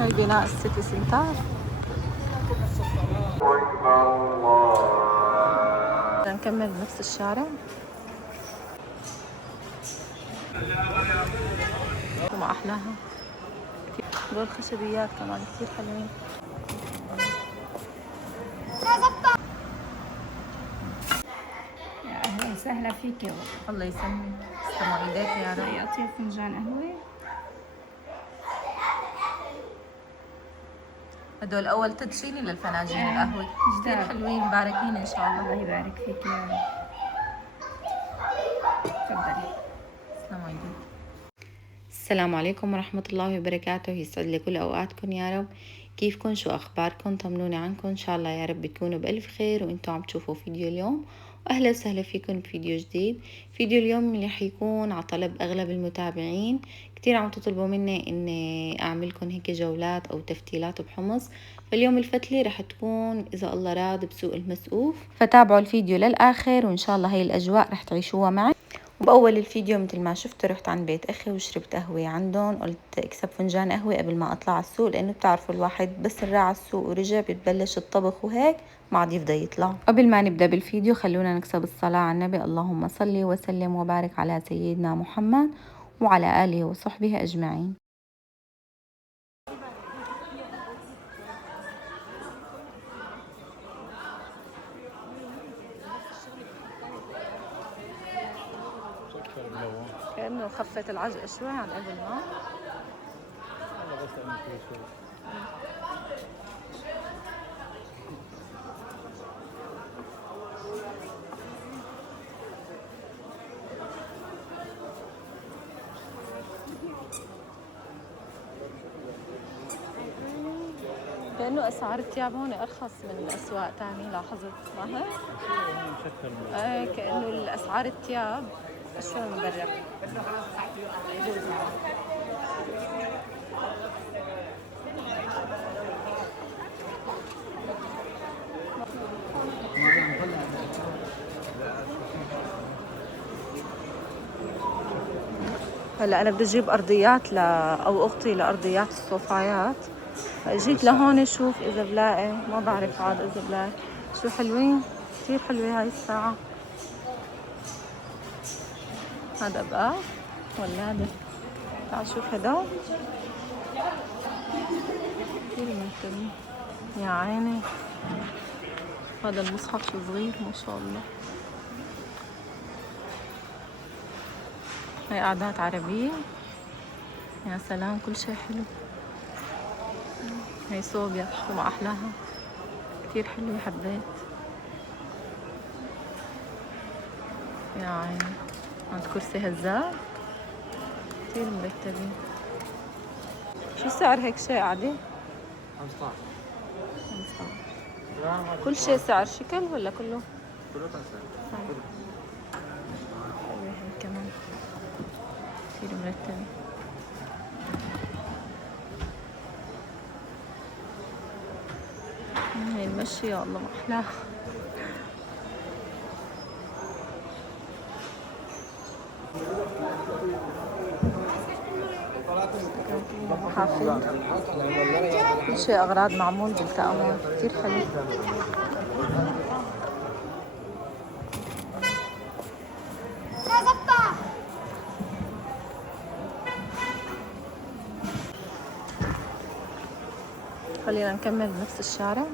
هاي بناء السيتي سنتر. نكمل بنفس الشارع وما أحلاها. دول خشبيات كمان كتير حلوين. يا أهلا وسهلا فيك يا الله يسلمك، تسلم ايديك يا رب. يعطيك فنجان قهوة. هدول أول تدشيني للفناجين القهوة، كتير حلوين، مباركين إن شاء الله. الله يبارك فيك يا رب. تفضلي. تسلم ايديك. السلام عليكم ورحمة الله وبركاته. يسعد لي كل أوقاتكم يا رب. كيفكم؟ شو أخباركم؟ طمنوني عنكم. إن شاء الله يا رب تكونوا بألف خير وإنتوا عم تشوفوا فيديو اليوم. وأهلا وسهلا فيكم بفيديو جديد. فيديو اليوم اللي حيكون على طلب أغلب المتابعين. كتير عم تطلبوا مني إني أعملكم هيك جولات أو تفتيلات بحمص. فاليوم الفتلة رح تكون إذا الله راد بسوق المسقوف، فتابعوا الفيديو للآخر وإن شاء الله هاي الأجواء رح تعيشوها معي. وبأول الفيديو مثل ما شفتوا رحت عند بيت أخي وشربت قهوة عندهم. قلت أكسب فنجان قهوة قبل ما أطلع على السوق، لأنه بتعرفوا الواحد بس راح على السوق ورجع بتبلش الطبخ وهيك ما عاد يفضى يطلع. قبل ما نبدأ بالفيديو خلونا نكسب الصلاة على النبي. اللهم صل وسلم وبارك على سيدنا محمد وعلى آله وصحبه أجمعين. كأنه خفت العجقة شوي عن قبل ما. كأنه أسعار الثياب هون أرخص من أسواق تانية، لاحظت ما هيك؟ كأنه الأسعار الثياب أشوى من برا. هلا أنا بدي أجيب أرضيات أو أغطي لأرضيات الصوفايات. جيت لهون شوف إذا بلاقي، ما بعرف عاد إذا بلاقي. شو حلوين، كتير حلوة هاي الساعة. هذا بقى ولا هذا؟ تعال شوف هدول كتير مهتمين يا عيني. هذا المصحف شو صغير ما شاء الله. هاي قعدات عربية، يا سلام كل شيء حلو. هاي صوبيا شو ما أحلاها، كتير حلوة حبيت. يا عيني عند كرسي هزاز كتير مرتبين. شو سعر هيك شيء عادي؟ 15. كل شيء سعر شكل ولا كله؟ كله سعر. حلوة هي كمان كتير مرتبة. هاي المشي يا الله ما أحلاها. محافل كل شيء أغراض معمول بالتأمل، كتير حلو. خلينا نكمل بنفس الشارع.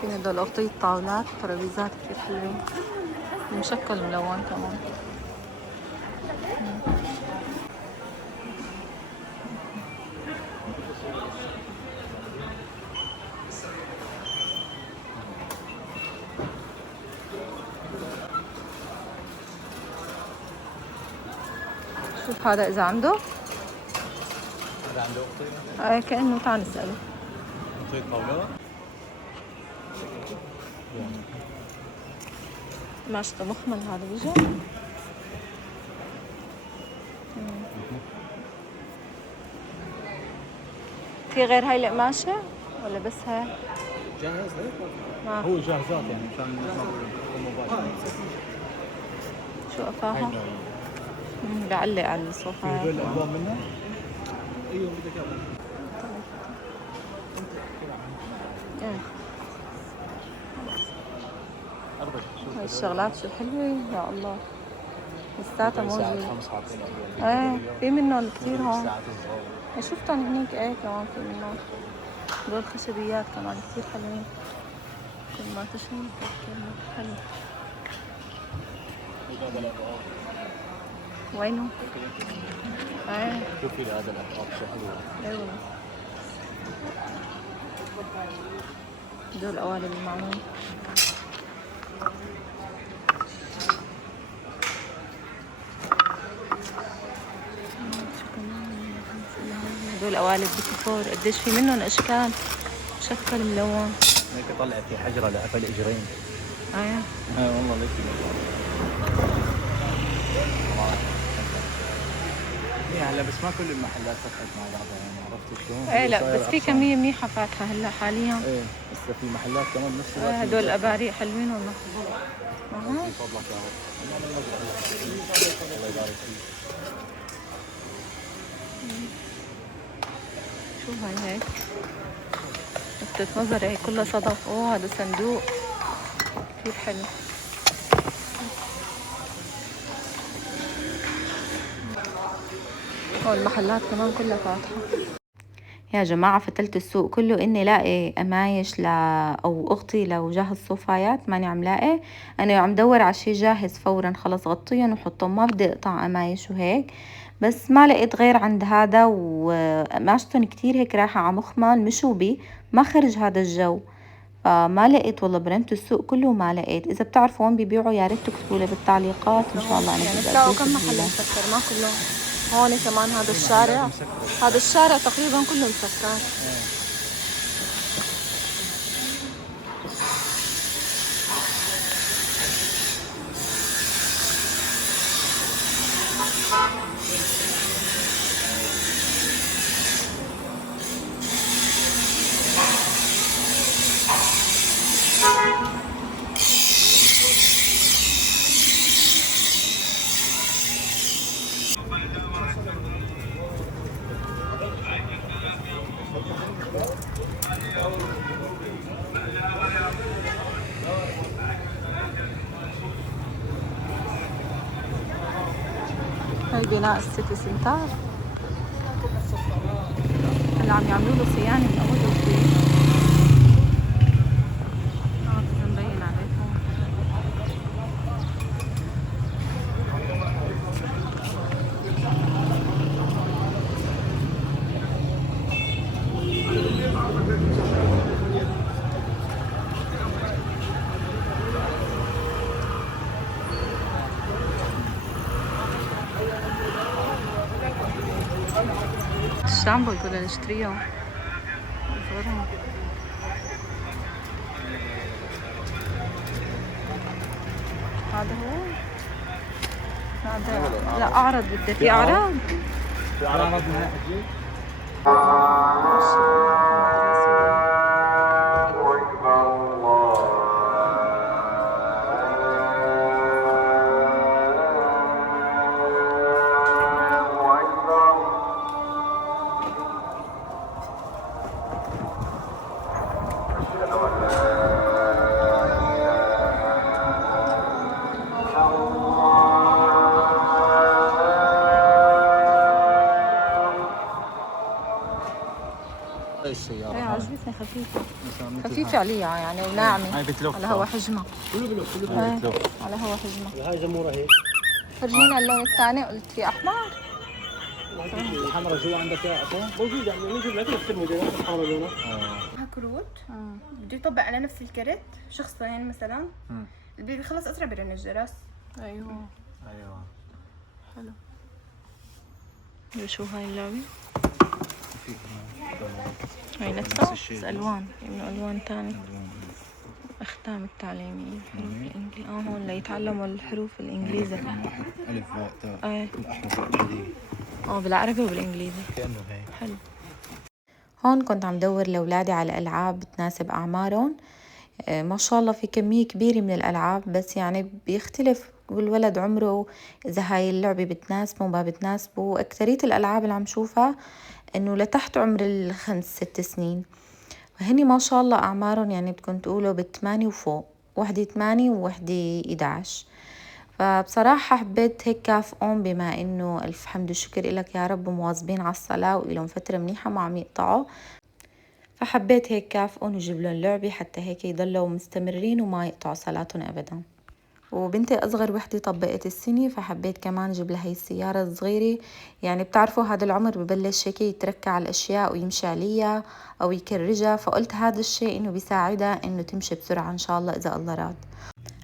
في هدول أرضية طاولات ترابيزات كتير حلوين، مشكل ملون كمان. شوف هذا إذا عنده. هذا عنده أختي؟ كأنه تعال نسأله. أختي طاولة؟ ماشطة مخمل هذا بيجي. في غير هاي القماشة ولا بس هاي؟ جاهز ليك؟ ما هو جاهزات يعني مشان الموبايل. شو قفاها؟ بعلق على الصوفات. في الألوان منها؟ ايوه بدك اياها. هاي الشغلات شو حلوة يا الله. لساتها موجودة. في منهم كثير هون. شفتهم هنيك كمان في منهم. دول خشبيات كمان كثير حلوين. كل ما تشوي تفكر حلو. وينه؟ شوفي هذا الأطراف شو حلوة. ايوه. دول قوالب المعمول. دول قوالب بيكيفور. قديش في منهم اشكال شكل ملون. هيك طلع في حجرة لقفل اجرين. والله ليك هلا بس ما كل المحلات فتحت مع بعضها يعني عرفت شلون؟ لا بس في كمية منيحة فاتحة هلا حاليا. بس في محلات كمان نفس الوقت. هدول الاباريق حلوين والله. فضلك يا رب. الله يبارك فيك. شو هاي هيك؟ لفتت نظري هي كلها صدف. هذا صندوق كثير حلو. المحلات كمان كلها فاتحة. يا جماعة فتلت السوق كله إني لاقي قمايش أو أختي لو جاهز صوفايات ماني عم لاقي. أنا عم دور على شي جاهز فورا خلص غطيهم وحطهم. ما بدي أقطع قمايش وهيك. بس ما لقيت غير عند هذا وقماشتهم كتير هيك رايحة على مخمل مشوبي. ما خرج هذا الجو. فما لقيت والله برنت السوق كله ما لقيت. إذا بتعرفوا وين بيبيعوا يا ريت تكتبوا لي بالتعليقات إن شاء الله. أنا يعني بدي تلاقوا كم محل مسكر ما كلهم. هون كمان هذا الشارع. هذا الشارع تقريبا كله مسكر. هاي بناء السيتي سنتر. هلا عم يعملوا له صيانة من أول وجديد. بس مبين عليكم. الشامبو بدنا نشتريه. هذا هو. هذا لا أعرض. بدي في أعراض. في أعراض من ناحية. السيارة ايه عجبتني خفيفة. خفيفة عليها يعني وناعمة. هاي بتلف على هوا حجمة. على هوا حجمة. هاي زمورة هيك. فرجينا اللون الثاني. قلت في أحمر. الحمراء جوا عندك يا عطا؟ موجودة يعني موجود لكن الترمودة الحمراء لونها. كروت بده يطبق على نفس الكرت شخصين مثلا. اللي بيخلص اسرع برن الجرس. ايوه ايوه حلو. شو هاي اللعبة؟ في هاي نفسها بس ألوان، إنه ألوان تاني. أختام التعليمية الحروف الإنجليزية. هون ليتعلموا الحروف الإنجليزية. ألف باء تاء. ايه الأحرف الأبجدية. بالعربي وبالإنجليزي. كأنه هيك. حلو. هون كنت عم دور لأولادي على ألعاب بتناسب أعمارهم. ما شاء الله في كمية كبيرة من الألعاب، بس يعني بيختلف والولد عمره إذا هاي اللعبة بتناسبه ما بتناسبه. أكترية الألعاب اللي عم شوفها إنه لتحت عمر 5-6 سنين، وهني ما شاء الله أعمارهم يعني بدكم تقولوا ب8 وفوق، وحدة 8 ووحدة 11. فبصراحة حبيت هيك كافئهم، بما إنه ألف حمد والشكر إلك يا رب مواظبين على الصلاة وإلهم فترة منيحة ما عم يقطعوا، فحبيت هيك كافئهم وجيب لهم لعبة حتى هيك يضلوا مستمرين وما يقطعوا صلاتهم أبدا. وبنتي أصغر وحدة طبقت السنة، فحبيت كمان جيب لها هي السيارة الصغيرة. يعني بتعرفوا هذا العمر ببلش هيك يتركع على الأشياء ويمشي عليها أو يكرجها، فقلت هذا الشيء إنه بيساعدها إنه تمشي بسرعة إن شاء الله إذا الله راد.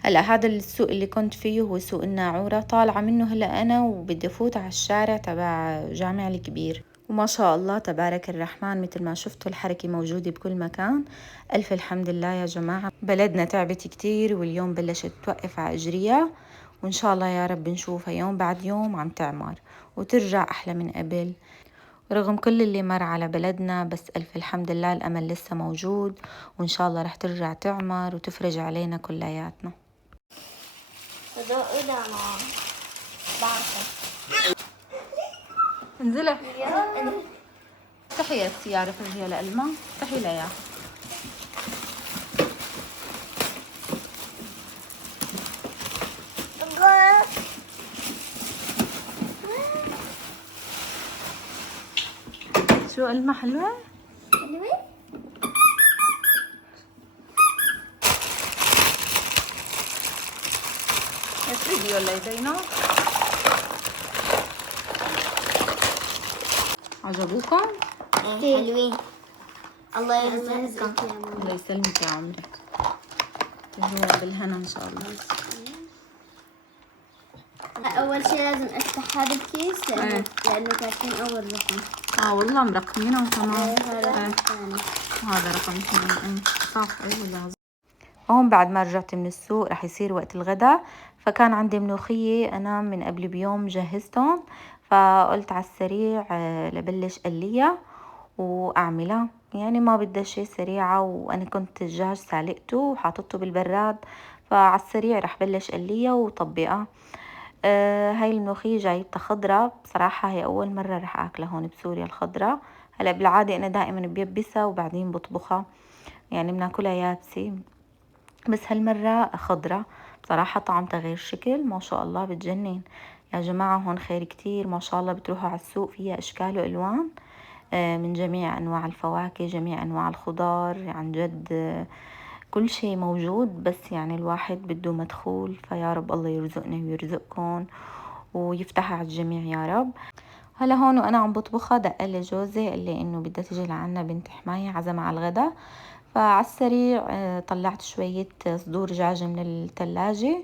هلا هذا السوق اللي كنت فيه هو سوق الناعورة، طالعة منه هلا أنا وبدي أفوت على الشارع تبع جامع الكبير، وما شاء الله تبارك الرحمن مثل ما شفتوا الحركة موجودة بكل مكان. ألف الحمد لله يا جماعة، بلدنا تعبت كتير واليوم بلشت توقف على إجريها، وإن شاء الله يا رب نشوفها يوم بعد يوم عم تعمر وترجع أحلى من قبل. رغم كل اللي مر على بلدنا، بس ألف الحمد لله الأمل لسه موجود، وإن شاء الله رح ترجع تعمر وتفرج علينا كلياتنا. إذا أنا بعرفه. انزلي. افتحي السيارة فرجيها لألما، افتحي لها إياها. شو ألما حلوة؟ افردي ولا يا زينب؟ عجبوكم؟ حلوين. الله يرزقكم. الله يسلمك يا عمري، تجوا بالهنا إن شاء الله. أول شيء لازم أفتح هذا الكيس لأنه كاتبين أول رقم. والله مرقمينه كمان. هذا الثاني. هذا رقم 2. صح أيوة لازم. هون بعد ما رجعت من السوق رح يصير وقت الغداء، فكان عندي ملوخية أنا من قبل بيوم جهزتهم، فقلت على السريع لبلش قليها وأعملها. يعني ما بدها شي سريعة، وأنا كنت الدجاج سالقته وحاطته بالبراد، فعلى السريع رح بلش قليها وطبقها. هاي الملوخية جايبتها خضرة، بصراحة هي أول مرة رح أكلها هون بسوريا الخضرة. هلا بالعادة أنا دائما بيبسها وبعدين بطبخها، يعني بناكلها يابسة، بس هالمرة خضرة. بصراحة طعمتها غير شكل، ما شاء الله بتجنن يا جماعة. هون خير كتير ما شاء الله، بتروحوا على السوق فيها أشكال وألوان من جميع أنواع الفواكه، جميع أنواع الخضار، عن جد كل شيء موجود. بس يعني الواحد بده مدخول، فيا رب الله يرزقنا ويرزقكم ويفتحها على الجميع يا رب. هلا هون وأنا عم بطبخها دقلي جوزي قال لي إنه بدها تجي لعنا بنت حماية عزمها على الغدا، فعلى السريع طلعت شوية صدور دجاج من الثلاجة.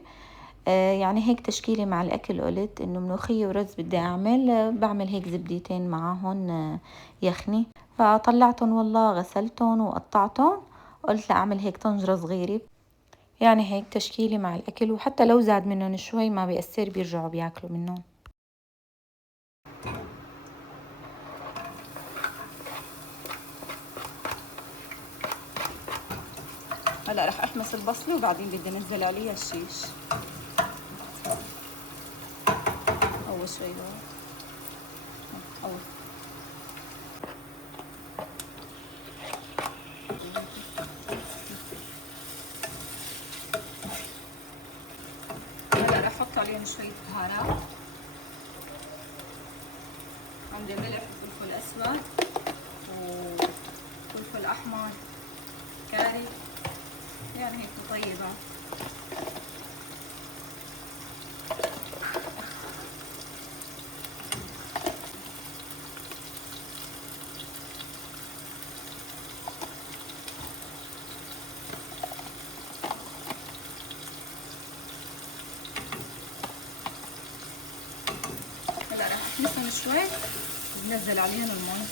يعني هيك تشكيلة مع الأكل، قلت إنه ملوخية ورز بدي أعمل، بعمل هيك زبديتين معاهم يخني. فطلعتهم والله غسلتهم وقطعتهم، قلت لأعمل هيك طنجرة صغيرة، يعني هيك تشكيلة مع الأكل، وحتى لو زاد منهم شوي ما بيأثر، بيرجعوا بياكلوا منهم. هلا رح احمص البصلة وبعدين بدي انزل عليها الشيش. اول شوي اول هلا رح احط عليهم شوية بهارات، عندي ملح وفلفل اسود وفلفل احمر كاري، يعني هيك طيبة. هلا رح احمصهم شوي بنزل عليهم المي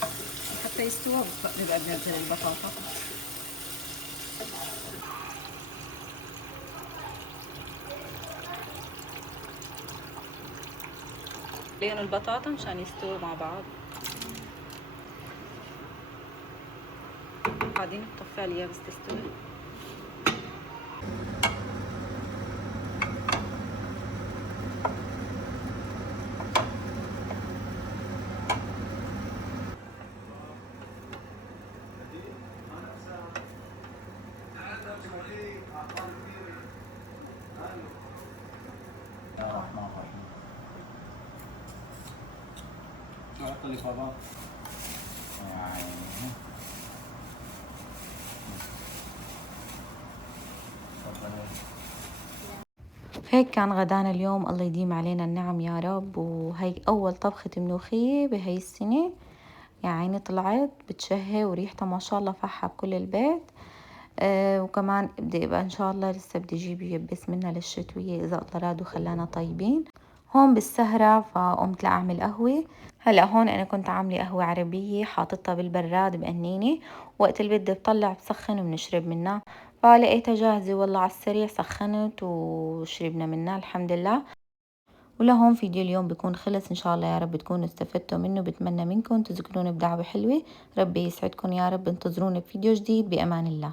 حتى يستوى، بنبقى بنزل البطاطا. عليهم البطاطا مشان يستووا مع بعض. بعدين بطفي عليها بس تستوي. الرحمن الرحيم. عرفت اللي فضاء. هيك كان غدانا اليوم، الله يديم علينا النعم يا رب. وهي أول طبخة ملوخية بهي السنة، يعني طلعت بتشهي وريحتها ما شاء الله فحة بكل البيت. وكمان بدي بقى إن شاء الله لسه بدي أجيب يبس منها للشتوية إذا الله راد وخلانا طيبين. هون بالسهرة فقمت لأعمل قهوة. هلا هون أنا كنت عاملة قهوة عربية حاططها بالبراد بقنينة، وقت اللي بدي بطلع بسخن وبنشرب منها. فلقيتها جاهزة والله على السريع، سخنت وشربنا منها الحمد لله. ولهون فيديو اليوم بيكون خلص. إن شاء الله يا رب تكونوا استفدتوا منه. بتمنى منكم تذكروني بدعوة حلوة. ربي يسعدكم يا رب. انتظرونا بفيديو جديد بأمان الله.